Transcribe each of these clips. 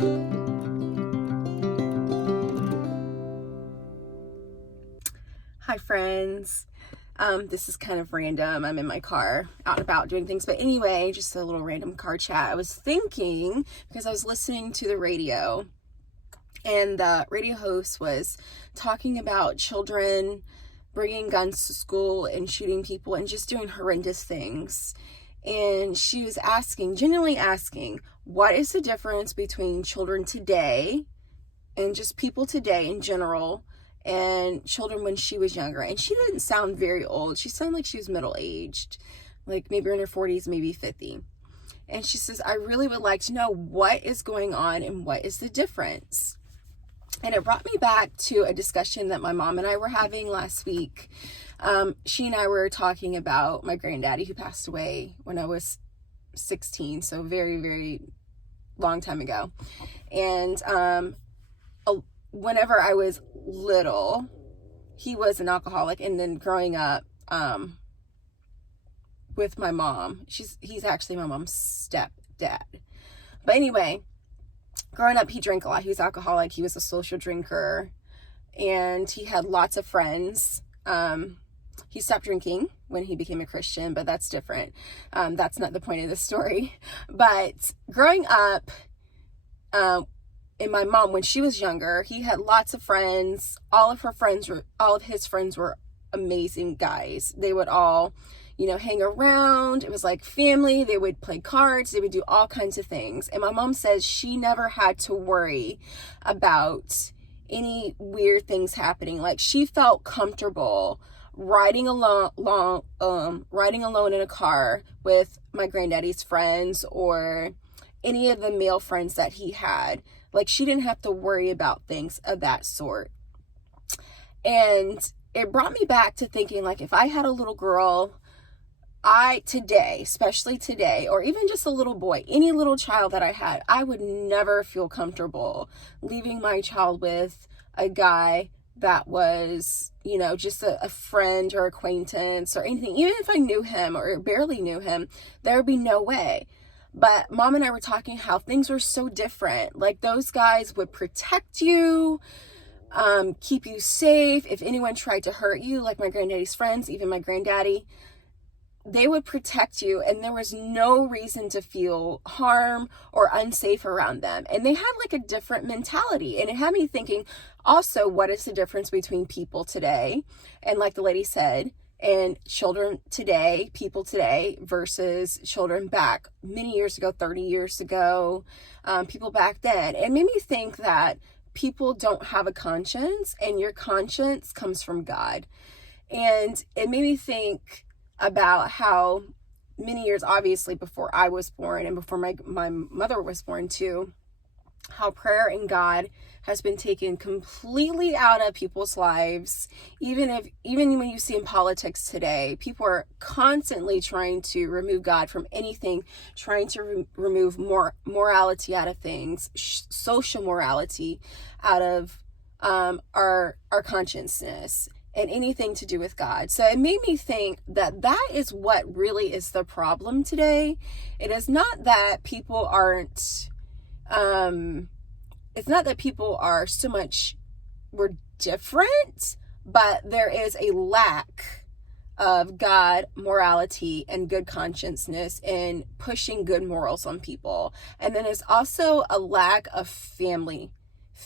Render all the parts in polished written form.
Hi friends. This is kind of random. I'm in my car out and about doing things, but anyway, just a little random car chat. I was thinking, because I was listening to the radio, and the radio host was talking about children bringing guns to school and shooting people and just doing horrendous things. And she was genuinely asking, what is the difference between children today and just people today in general and children when she was younger? And she didn't sound very old. She sounded like she was middle-aged, like maybe in her 40s, maybe 50. And she says, I really would like to know what is going on and what is the difference. And it brought me back to a discussion that my mom and I were having last week. She and I were talking about my granddaddy, who passed away when I was 16, so very, very long time ago. And whenever I was little, he was an alcoholic. And then growing up with my mom, he's actually my mom's stepdad. But anyway, growing up, he drank a lot. He was alcoholic. He was a social drinker, and he had lots of friends. He stopped drinking when he became a Christian, but that's different. That's not the point of the story. But growing up, and my mom, when she was younger, he had lots of friends. All of his friends were amazing guys. They would all, hang around. It was like family. They would play cards. They would do all kinds of things. And my mom says she never had to worry about any weird things happening. Like, she felt comfortable riding alone in a car with my granddaddy's friends or any of the male friends that he had. Like, she didn't have to worry about things of that sort. And it brought me back to thinking, like, if I had a little girl, especially today, or even just a little boy, any little child that I had, I would never feel comfortable leaving my child with a guy that was, just a friend or acquaintance or anything. Even if I knew him or barely knew him, there would be no way. But Mom and I were talking how things were so different. Like, those guys would protect you, keep you safe. If anyone tried to hurt you, like my granddaddy's friends, even my granddaddy, they would protect you, and there was no reason to feel harm or unsafe around them. And they had like a different mentality. And it had me thinking also, what is the difference between people today, and like the lady said, and children today, people today, versus children back many years ago, 30 years ago, people back then. It made me think that people don't have a conscience, and your conscience comes from God. And it made me think about how many years, obviously, before I was born and before my mother was born too, how prayer and God has been taken completely out of people's lives. Even when you see in politics today, people are constantly trying to remove God from anything, trying to remove morality out of things, social morality out of our consciousness, and anything to do with God. So it made me think that is what really is the problem today. It is not that people aren't, it's not that people are so much, we're different, but there is a lack of God, morality, and good consciousness and pushing good morals on people. And then there's also a lack of family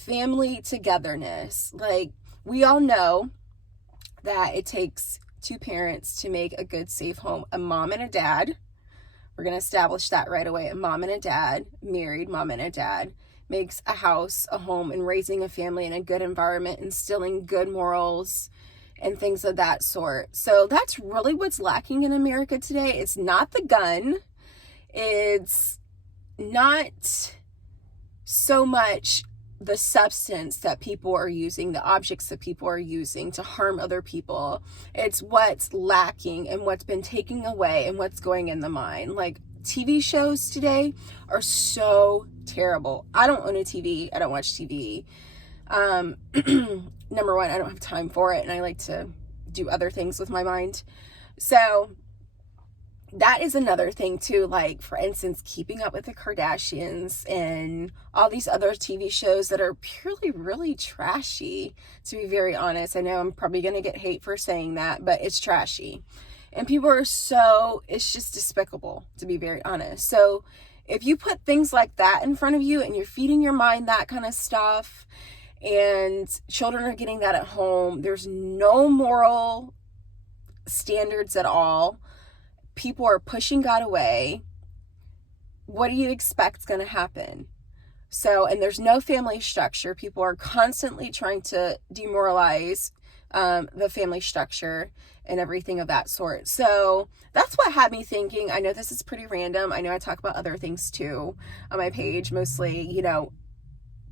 togetherness. Like, we all know that it takes two parents to make a good, safe home. A mom and a dad. We're going to establish that right away. A mom and a dad, married mom and a dad, makes a house, a home, and raising a family in a good environment, instilling good morals and things of that sort. So that's really what's lacking in America today. It's not the gun. It's not so much the substance that people are using, the objects that people are using to harm other people. It's what's lacking and what's been taken away and what's going in the mind. Like, TV shows today are so terrible. I don't own a TV. I don't watch TV. Number one, I don't have time for it, and I like to do other things with my mind. So that is another thing too. Like, for instance, Keeping Up with the Kardashians and all these other TV shows that are purely really trashy, to be very honest. I know I'm probably going to get hate for saying that, but it's trashy. And people are it's just despicable, to be very honest. So if you put things like that in front of you and you're feeding your mind that kind of stuff, and children are getting that at home, there's no moral standards at all. People are pushing God away. What do you expect is going to happen? So, and there's no family structure. People are constantly trying to demoralize the family structure and everything of that sort. So that's what had me thinking. I know this is pretty random. I know I talk about other things too on my page, mostly,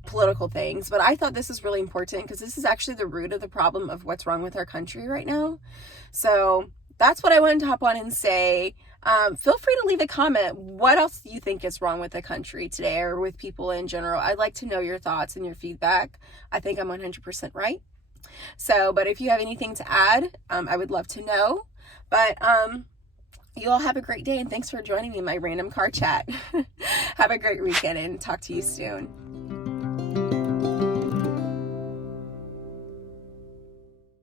political things, but I thought this is really important because this is actually the root of the problem of what's wrong with our country right now. So that's what I wanted to hop on and say. Feel free to leave a comment. What else do you think is wrong with the country today or with people in general? I'd like to know your thoughts and your feedback. I think I'm 100% right. So, but if you have anything to add, I would love to know. But you all have a great day, and thanks for joining me in my random car chat. Have a great weekend, and talk to you soon.